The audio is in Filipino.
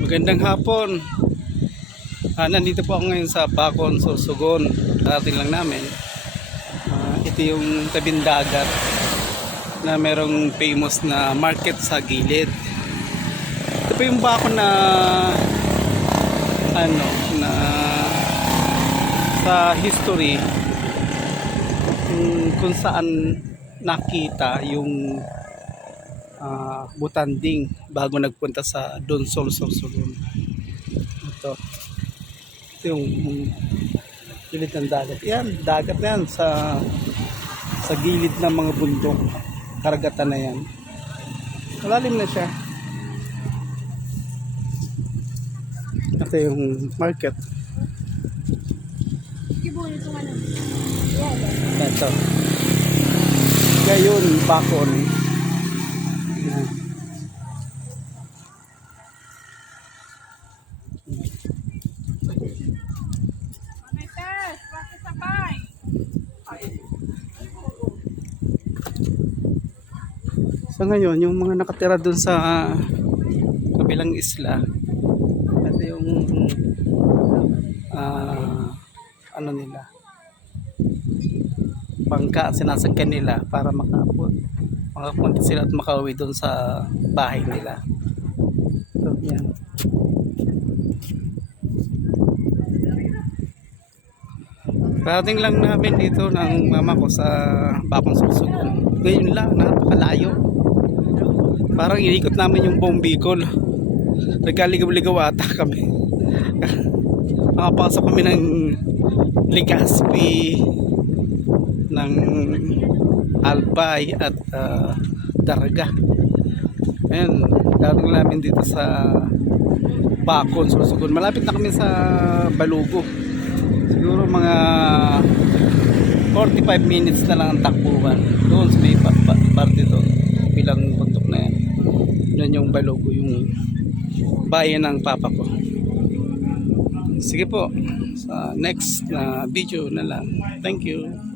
Magandang hapon. Nandito po ako ngayon sa Bacon, Sorsogon. Darating lang namin. Ito yung tabing dagat na merong famous na market sa gilid. Ito po yung Bacon na na sa history kung saan nakita yung butanding bago nagpunta sa Donsol, Sorsogon. Ito yung gilid ng dagat. Yan, dagat na yan sa gilid ng mga bundok. Karagatan na yan. Malalim na siya. Ito yung market. Ito. Ngayon, Bacon. Yan. So ngayon, yung mga nakatira dun sa kabilang isla, ito yung nila, bangka sinasakyan nila para makapunta sila at makauwi dun sa bahay nila. So yan. Parating lang namin dito ng mama ko sa Bacon, Sorsogon. Ngayon lang, napakalayo. Parang inikot namin yung buong Bicol. Nagkaligaw-ligaw ata kami. Nakapasok kami ng Legazpi, ng Albay at Daraga. Ayan, dating namin dito sa Bacon, Sorsogon. Malapit na kami sa Balugo. Siguro mga 45 minutes na lang ang takbuhan. Doon sa may parte doon, bilang bundok na yan. Doon yung Balugo, yung bayan ng papa ko. Sige po, sa next na video na lang. Thank you.